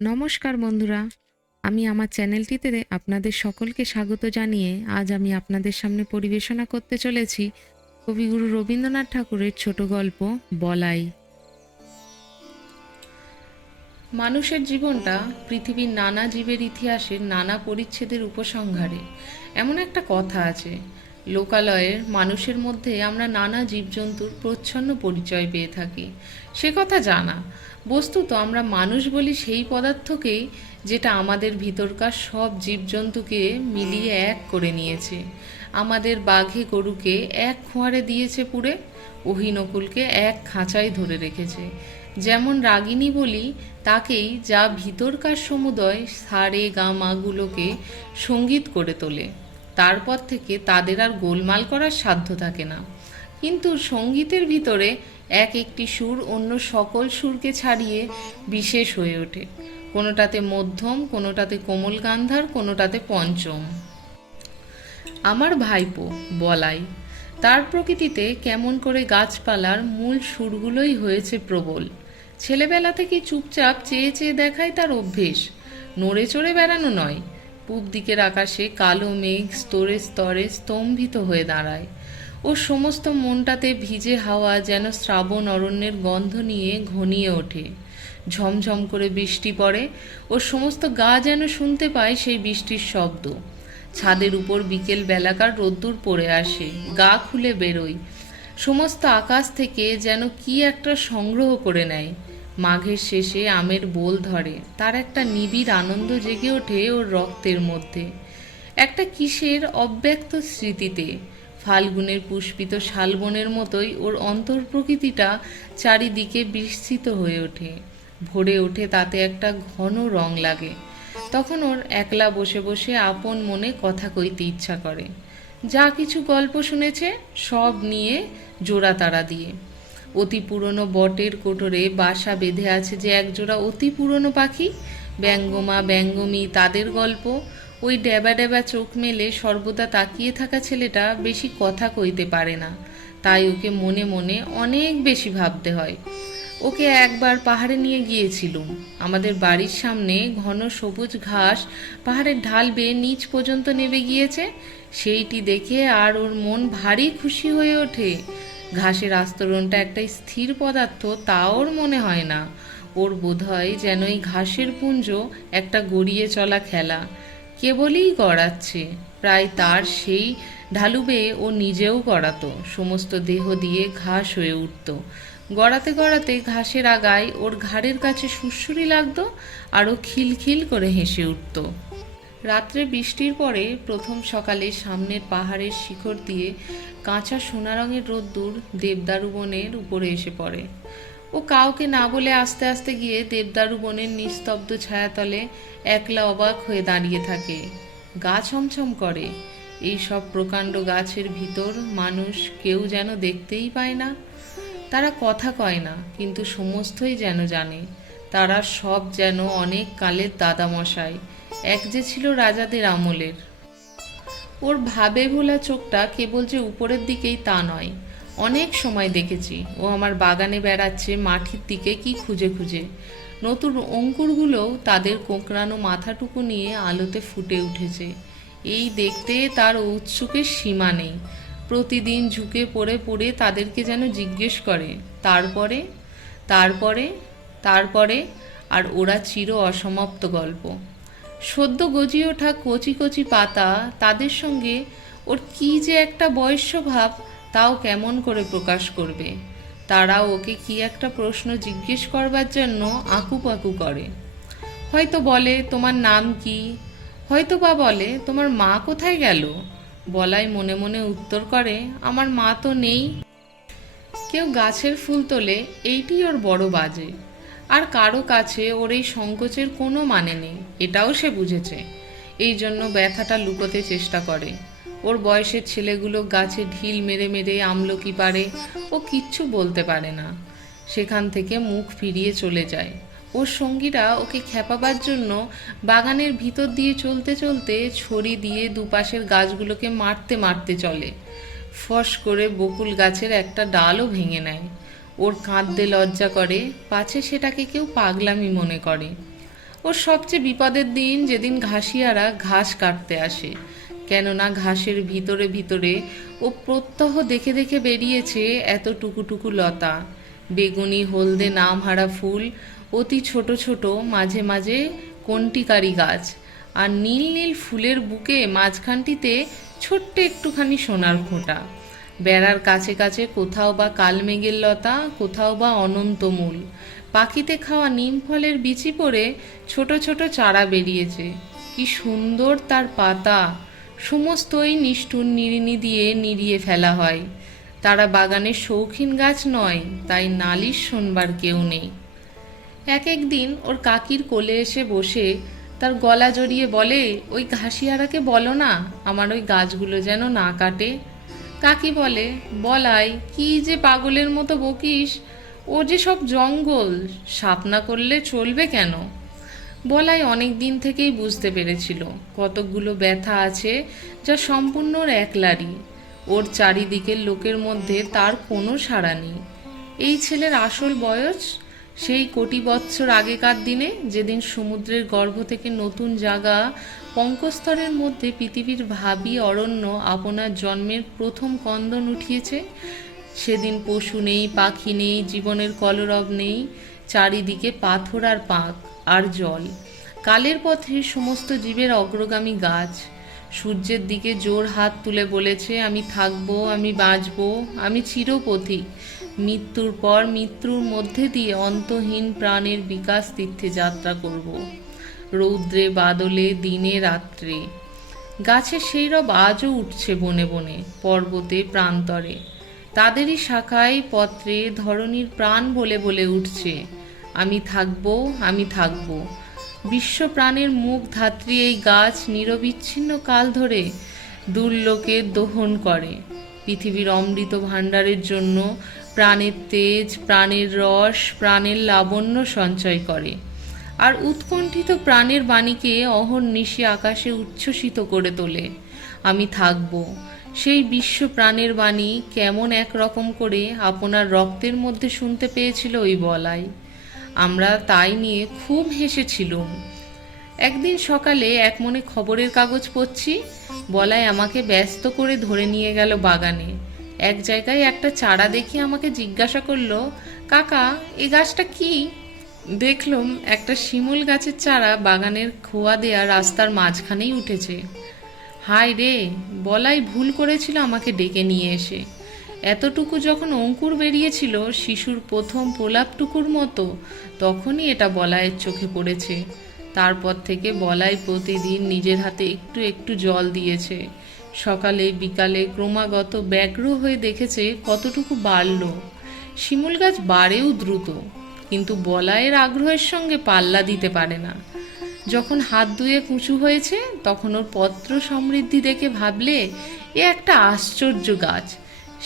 নমস্কার বন্ধুরা, আমি আমার চ্যানেলটিতে আপনাদের সকলকে স্বাগত জানিয়ে আজ আমি আপনাদের সামনে পরিবেশনা করতে চলেছি কবিগুরু রবীন্দ্রনাথ ঠাকুরের ছোট গল্প বলাই। মানুষের জীবনটা পৃথিবীর নানা জীবের ইতিহাসের নানা পরিচ্ছেদের উপসংহারে। এমন একটা কথা আছে, লোকালয়ের মানুষের মধ্যে আমরা নানা জীবজন্তুর প্রচ্ছন্ন পরিচয় পেয়ে থাকি। সে কথা জানা, বস্তুত আমরা মানুষ বলি সেই পদার্থকেই যেটা আমাদের ভিতরকার সব জীবজন্তুকে মিলিয়ে এক করে নিয়েছে। আমাদের বাঘে গরুকে এক খোঁয়ারে দিয়েছে পুড়ে, অহিনকুলকে এক খাঁচায় ধরে রেখেছে। যেমন রাগিনী বলি তাকেই, যা ভিতরকার সমুদয় সারে গামাগুলোকে সঙ্গীত করে তোলে। তারপর থেকে তাদের আর গোলমাল করার সাধ্য থাকে না। কিন্তু সঙ্গীতের ভিতরে এক একটি সুর অন্য সকল সুরকে ছাড়িয়ে বিশেষ হয়ে ওঠে। কোনোটাতে মধ্যম, কোনোটাতে কোমল গান্ধার, কোনোটাতে পঞ্চম। আমার ভাইপো বলাই, তার প্রকৃতিতে কেমন করে গাছপালার মূল সুরগুলোই হয়েছে প্রবল। ছেলেবেলা থেকে চুপচাপ চেয়ে চেয়ে দেখাই তার অভ্যেস, নড়ে চড়ে বেড়ানো নয়। পূব দিকের আকাশে কালো মেঘ স্তরে স্তরে স্তম্ভিত হয়ে দাঁড়ায়। ওর সমস্ত মনটাতে ভিজে হাওয়া যেন শ্রাবণ অরণ্যের গন্ধ নিয়ে ঘনিয়ে ওঠে। ঝমঝম করে বৃষ্টি পড়ে, ওর সমস্ত গা যেন শুনতে পায় সেই বৃষ্টির শব্দ। ছাদের উপর বিকেল বেলাকার রোদ্দুর পড়ে আসে, গা খুলে বেরোয়, সমস্ত আকাশ থেকে যেন কি একটা সংগ্রহ করে নেয়। মাঘের শেষে আমের বোল ধরে, তার একটা নিবিড় আনন্দ জেগে ওঠে ওর রক্তের মধ্যে, একটা কিসের অব্যক্ত স্মৃতিতে। ফাল্গুনের পুষ্পিত শালবনের মতোই ওর অন্তর প্রকৃতিটা চারিদিকে বিস্তৃত হয়ে ওঠে, ভরে ওঠে, তাতে একটা ঘন রং লাগে। তখন ওর একলা বসে বসে আপন মনে কথা কইতে ইচ্ছা করে, যা কিছু গল্প শুনেছে সব নিয়ে জোড়া তারা দিয়ে। অতি পুরনো বটের কোটরে বাসা বেঁধে আছে যে একজোড়া অতি পুরনো পাখি, ব্যঙ্গমা ব্যঙ্গমী, তাদের গল্প। ওই ড্যাবা ড্যাবা চোখ মেলে সর্বদা তাকিয়ে থাকা ছেলেটা বেশি কথা কইতে পারে না, তাই ওকে মনে মনে অনেক বেশি ভাবতে হয়। ওকে একবার পাহাড়ে নিয়ে গিয়েছিলুম। আমাদের বাড়ির সামনে ঘন সবুজ ঘাস পাহাড়ের ঢাল বেয়ে নিচ পর্যন্ত নেমে গিয়েছে, সেইটি দেখে আর ওর মন ভারী খুশি হয়ে ওঠে। ঘাসের আস্তরণটা একটা স্থির পদার্থ তা ওর মনে হয় না। ওর বোধ হয় যেন এই ঘাসের পুঞ্জ একটা গড়িয়ে চলা খেলা, কেবলই গড়াচ্ছে। প্রায় তার সেই ঢালু বেয়ে ও নিজেও গড়াতো, সমস্ত দেহ দিয়ে ঘাস হয়ে উঠত। গড়াতে গড়াতে ঘাসের আগায় ওর ঘাড়ের কাছে সুড়সুড়ি লাগতো, আরও খিলখিল করে হেসে উঠত। রাত্রে বৃষ্টির পরে প্রথম সকালে সামনের পাহাড়ের শিখর দিয়ে কাঁচা সোনা রঙের রোদ্দুর দেবদারু বনের উপরে এসে পড়ে। ও কাউকে না বলে আস্তে আস্তে গিয়ে দেবদারু বনের নিস্তব্ধ ছায়াতলে একলা অবাক হয়ে দাঁড়িয়ে থাকে। গা ছমছম করে। এই সব প্রকাণ্ড গাছের ভিতর মানুষ কেউ যেন দেখতেই পায় না। তারা কথা কয় না, কিন্তু সমস্তই যেন জানে। তারা সব যেন অনেক কালের দাদামশাই, এক যে ছিল রাজাদের আমলের। ওর ভাবে ভোলা চোখটা কেবল যে উপরের দিকেই তা নয়। অনেক সময় দেখেছি ও আমার বাগানে বেড়াচ্ছে মাটির দিকে কি খুঁজে খুঁজে। নতুন অঙ্কুরগুলোও তাদের কোঁকড়ানো মাথাটুকু নিয়ে আলোতে ফুটে উঠেছে। এই দেখতে তার ঔৎসুকের সীমা নেই। প্রতিদিন ঝুঁকে পড়ে পড়ে তাদেরকে যেন জিজ্ঞেস করে, তারপরে তারপরে তারপরে, আর ওরা চির অসমাপ্ত গল্প। সদ্য গজিয়ে ওঠা কচি কচি পাতা, তাদের সঙ্গে ওর কি যে একটা বয়স্য ভাব, তাও কেমন করে প্রকাশ করবে। তারা ওকে কি একটা প্রশ্ন জিজ্ঞেস করবার জন্য আঁকুপাকু করে। হয়তো বলে, তোমার নাম কি? হয়তো বা বলে, তোমার মা কোথায় গেল? বলাই মনে মনে উত্তর করে, আমার মা তো নেই। কেউ গাছের ফুল তোলে, এইটি ওর বড় বাজে। আর কারো কাছে ওর এই সংকোচের কোনো মানে নেই, এটাও সে বুঝেছে। এই জন্য ব্যথাটা লুকোতে চেষ্টা করে। ওর বয়সের ছেলেগুলো গাছে ঢিল মেরে মেরে আমলকি পারে, ও কিচ্ছু বলতে পারে না। সেখান থেকে মুখ ফিরিয়ে চলে যায়। ওর সঙ্গীরা ওকে খেপাবার জন্য বাগানের ভিতর দিয়ে চলতে চলতে ছড়ি দিয়ে দুপাশের গাছগুলোকে মারতে মারতে চলে। ফস করে বকুল গাছের একটা ডালও ভেঙে নেয়। ওর কাঁদতে লজ্জা করে, পাছে সেটাকে কেউ পাগলামি মনে করে। ওর সবচেয়ে বিপদের দিন যেদিন ঘাসিয়ারা ঘাস কাটতে আসে, কেননা ঘাসের ভিতরে ভিতরে ও প্রত্যহ দেখে দেখে বেরিয়েছে এত টুকুটুকু লতা, বেগুনি হলদে নামহারা ফুল, অতি ছোট ছোট মাঝে মাঝে কণ্টিকারি গাছ, আর নীল নীল ফুলের বুকে মাঝখানটিতে ছোট্ট একটুখানি সোনার খোঁটা। বেড়ার কাছে কাছে কোথাও বা কালমেঘের লতা, কোথাও বা অনন্তমূল, পাখিতে খাওয়া নিম ফলের বিচি পড়ে ছোট ছোট চারা বেরিয়েছে। কি সুন্দর তার পাতা! সমস্তই নিষ্ঠুর নিড়িনি দিয়ে নিড়িয়ে ফেলা হয়। তারা বাগানের শৌখিন গাছ নয়, তাই নালিশ শোনবার কেউ নেই। এক একদিন ওর কাকির কোলে এসে বসে তার গলা জড়িয়ে বলে, ওই ঘাসিয়ারাকে বলো না আমার ওই গাছগুলো যেন না কাটে। কাকি বলে, বলাই কি যে পাগলের মতো বকিস, ও যে সব জঙ্গল, সাপ না করলে চলবে কেন? বলাই অনেক দিন থেকেই বুঝতে পেরেছিল কতকগুলো ব্যথা আছে যা সম্পূর্ণ ওর একলারই। ওর চারিদিকের লোকের মধ্যে তার কোনো সাড়া নেই। এই ছেলের আসল বয়স সেই কোটি বৎসর আগেকার দিনে, যেদিন সমুদ্রের গর্ভ থেকে নতুন জাগা পঙ্কস্তরের মধ্যে পৃথিবীর ভাবী অরণ্য আপনার জন্মের প্রথম কন্দন উঠিয়েছে। সেদিন পশু নেই, পাখি নেই, জীবনের কলরব নেই, চারিদিকে পাথর আর পাক আর জল। কালের পথে সমস্ত জীবের অগ্রগামী গাছ সূর্যের দিকে জোর হাত তুলে বলেছে, আমি থাকবো, আমি বাঁচবো, আমি চিরপথিক, মৃত্যুর পর মৃত্যুর মধ্যে দিয়ে অন্তহীন প্রাণের বিকাশ তীর্থে যাত্রা করব। রৌদ্রে বাদলে দিনে রাত্রে গাছের সেই রব আজও উঠছে বনে বনে, পর্বতে প্রান্তরে। তাদেরই শাখায় পত্রে ধরণীর প্রাণ বলে বলে উঠছে, আমি থাকবো, আমি থাকবো। বিশ্ব প্রাণের মুখ ধাত্রী এই গাছ নিরবিচ্ছিন্ন কাল ধরে দুর্লোকের দোহন করে। পৃথিবীর অমৃত ভাণ্ডারের জন্য প্রাণের তেজ, প্রাণের রস, প্রাণের লাবণ্য সঞ্চয় করে, আর উৎকণ্ঠিত প্রাণের বাণীকে অহর্নিশি আকাশে উচ্ছ্বসিত করে তোলে। আমি থাকব। সেই বিশ্ব প্রাণের বাণী কেমন একরকম করে আপনার রক্তের মধ্যে শুনতে পেয়েছিল ওই বলাই। আমরা তাই নিয়ে খুব হেসেছিলুম। একদিন সকালে এক মনে খবরের কাগজ পড়ছি, বলাই আমাকে ব্যস্ত করে ধরে নিয়ে গেল বাগানে। এক জায়গায় একটা চারা দেখে আমাকে জিজ্ঞাসা করলো, কাকা এ গাছটা কি? দেখলুম একটা শিমুল গাছের চারা বাগানের খোয়া দেয়া রাস্তার মাঝখানেই উঠেছে। হায় রে, বলাই ভুল করেছিল আমাকে ডেকে নিয়ে এসে। এতটুকু যখন অঙ্কুর বেরিয়েছিল শিশুর প্রথম প্রলাপটুকুর মতো, তখনই এটা বলাইয়ের চোখে পড়েছে। তারপর থেকে বলাই প্রতিদিন নিজের হাতে একটু একটু জল দিয়েছে। সকালে বিকালে ক্রমাগত ব্যগ্র হয়ে দেখেছে কতটুকু বাড়ল। শিমুল গাছ বাড়েও দ্রুত, কিন্তু বলাইয়ের আগ্রহের সঙ্গে পাল্লা দিতে পারে না। যখন হাত ধুয়ে কুঁচু হয়েছে তখন ওর পত্র সমৃদ্ধি দেখে ভাবলে এ একটা আশ্চর্য গাছ।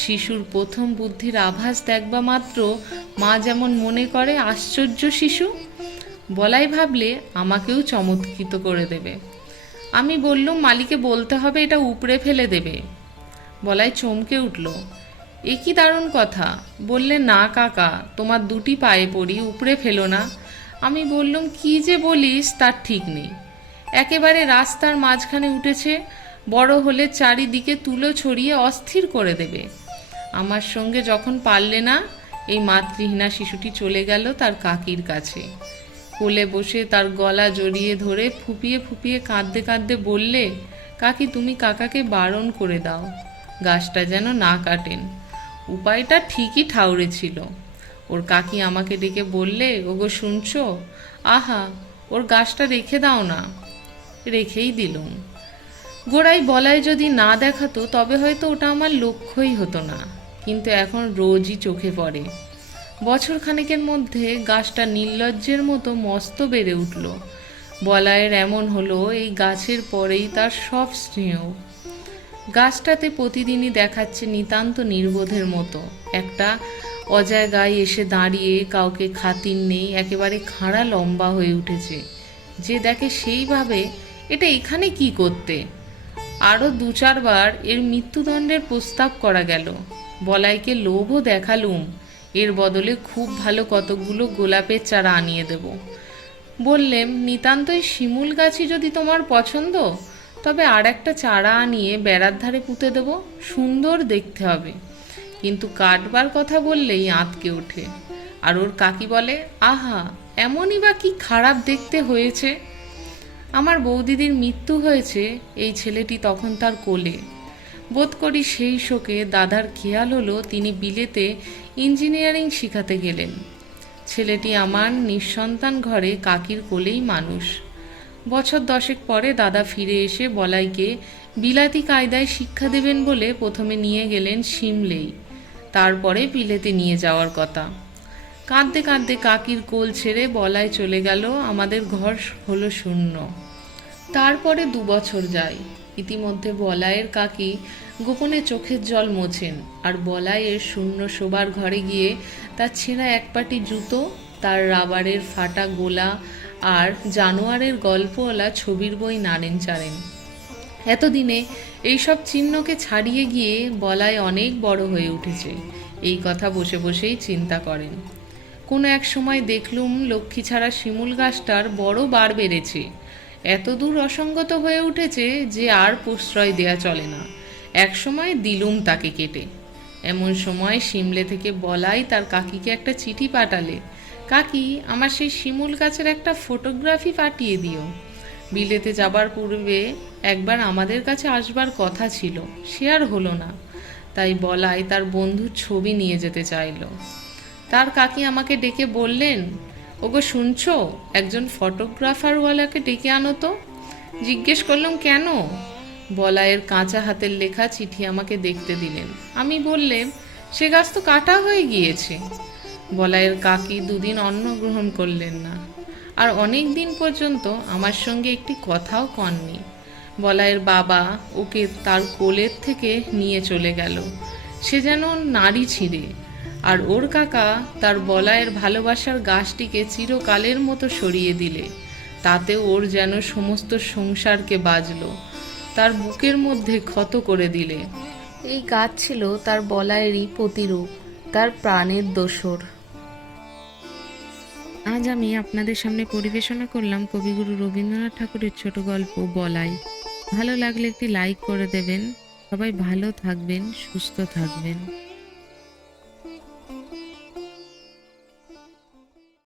শিশুর প্রথম বুদ্ধির আভাস দেখবা মাত্র মা যেমন মনে করে আশ্চর্য শিশু, বলাই ভাবলে আমাকেও চমৎকৃত করে দেবে। আমি বললুম, মালিকে বলতে হবে এটা উপড়ে ফেলে দেবে। বলাই চমকে উঠল, এ কি দারুণ কথা! বললে, না কাকা, তোমার দুটি পায়ে পড়ি, উপড়ে ফেলো না। আমি বললুম, কি যে বলিস তার ঠিক নেই। একেবারে রাস্তার মাঝখানে উঠেছে, বড় হলে চারিদিকে তুলো ছড়িয়ে অস্থির করে দেবে। আমার সঙ্গে যখন পারলে না, এই মাতৃহীনা শিশুটি চলে গেল তার কাকির কাছে। কোলে বসে তার গলা জড়িয়ে ধরে ফুপিয়ে ফুপিয়ে কাঁদতে কাঁদতে বললে, কাকি তুমি কাকাকে বারণ করে দাও, গাছটা যেন না কাটেন। উপায়টা ঠিকই ঠাউরে ছিল। ওর কাকি আমাকে ডেকে বললে, ওগো শুনছো, আহা ওর গাছটা রেখে দাও না। রেখেই দিলুম। গোড়ায় বলাই যদি না দেখাতো তবে হয়তো ওটা আমার লক্ষ্যই হতো না, কিন্তু এখন রোজই চোখে পড়ে। বছর খানেকের মধ্যে গাছটা নির্লজ্জের মতো মস্ত বেড়ে উঠল। বলাইয়ের এমন হলো এই গাছের পরেই তার সব স্নেহ। গাছটাতে প্রতিদিনই দেখাচ্ছে নিতান্ত নির্বোধের মতো। একটা অজায়গায় এসে দাঁড়িয়ে কাউকে খাতির নেই, একেবারে খাড়া লম্বা হয়ে উঠেছে। যে দেখে সেইভাবে এটা এখানে কি করতে। আরও দু চারবার এর মৃত্যুদণ্ডের প্রস্তাব করা গেল। বলাইকে লোভও দেখালুম, এর বদলে খুব ভালো কতকগুলো গোলাপের চারা আনিয়ে দেব। বললেম, নিতান্তই শিমুল গাছই যদি তোমার পছন্দ, তবে আর একটা চারা আনিয়ে বেড়ার ধারে পুঁতে দেব, সুন্দর দেখতে হবে। কিন্তু কাটবার কথা বললেই আঁতকে ওঠে। আর ওর কাকি বলে, আহা, এমনই বা কি খারাপ দেখতে হয়েছে। আমার বৌদিদির মৃত্যু হয়েছে, এই ছেলেটি তখন তার কোলে। বোধ করি সেই শোকে দাদার খেয়াল হলো তিনি বিলেতে ইঞ্জিনিয়ারিং শিখাতে গেলেন। ছেলেটি আমার নিঃসন্তান ঘরে কাকির কোলেই মানুষ। বছর 10 পরে দাদা ফিরে এসে বলাইকে বিলাতি কায়দায় শিক্ষা দেবেন বলে প্রথমে নিয়ে গেলেন সিমলেই, তারপরে বিলেতে নিয়ে যাওয়ার কথা। কাঁদতে কাঁদতে কাকির কোল ছেড়ে বলাই চলে গেল, আমাদের ঘর হলো শূন্য। তারপরে 2 বছর যায়। ইতিমধ্যে বলাইয়ের কাকি গোপনে চোখের জল মোছেন, আর বলাইয়ের শূন্য শোবার ঘরে গিয়ে তার ছেঁড়া এক পাটি জুতো, তার রাবারের ফাটা গোলা আর জানোয়ারের গল্পওয়ালা ছবির বই নাড়েন চাড়েন। এতদিনে এইসব চিহ্নকে ছাড়িয়ে গিয়ে বলাই অনেক বড় হয়ে উঠেছে, এই কথা বসে বসেই চিন্তা করেন। কোনো এক সময় দেখলুম লক্ষ্মী ছাড়া শিমুল গাছটার বড় বার বেড়েছে, এত দূর অসঙ্গত হয়ে উঠেছে যে আর প্রশ্রয় দেয়া চলে না। এক সময় দিলুম তাকে কেটে। এমন সময় সিমলে থেকে বলাই তার কাকিকে একটা চিঠি পাঠালে, কাকি, আমার সেই শিমুল গাছের একটা ফটোগ্রাফি পাঠিয়ে দিও। বিলেতে যাবার পূর্বে একবার আমাদের কাছে আসবার কথা ছিল, সে আর হলো না। তাই বলাই তার বন্ধুর ছবি নিয়ে যেতে চাইল। তার কাকি আমাকে ডেকে বললেন, ওগো শুনছো, একজন ফটোগ্রাফারওয়ালাকে ডেকে আনো তো। জিজ্ঞেস করলাম কেন? বলাইয়ের কাঁচা হাতের লেখা চিঠি আমাকে দেখতে দিলেন। আমি বললেন, সে গাছ তো কাটা হয়ে গিয়েছে। বলাইয়ের কাকি 2 দিন অন্ন গ্রহণ করলেন না, আর অনেক দিন পর্যন্ত আমার সঙ্গে একটি কথাও কননি। বলাইয়ের বাবা ওকে তার কোলের থেকে নিয়ে চলে গেল, সে যেন নাড়ি ছিঁড়ে। আর ওর কাকা তার বলাইয়ের ভালোবাসার গাছটিকে চিরকালের মতো সরিয়ে দিলে, তাতে ওর যেন সমস্ত সংসারকে বাজল, তার বুকের মধ্যে ক্ষত করে দিলে। এই গাছ ছিল তার বলাইয়েরই প্রতিরূপ, তার প্রাণের দোসর। আজ আমি আপনাদের সামনে পরিবেশনা করলাম কবিগুরু রবীন্দ্রনাথ ঠাকুরের ছোট গল্প বলাই। ভালো লাগলে একটি লাইক করে দেবেন। সবাই ভালো থাকবেন, সুস্থ থাকবেন।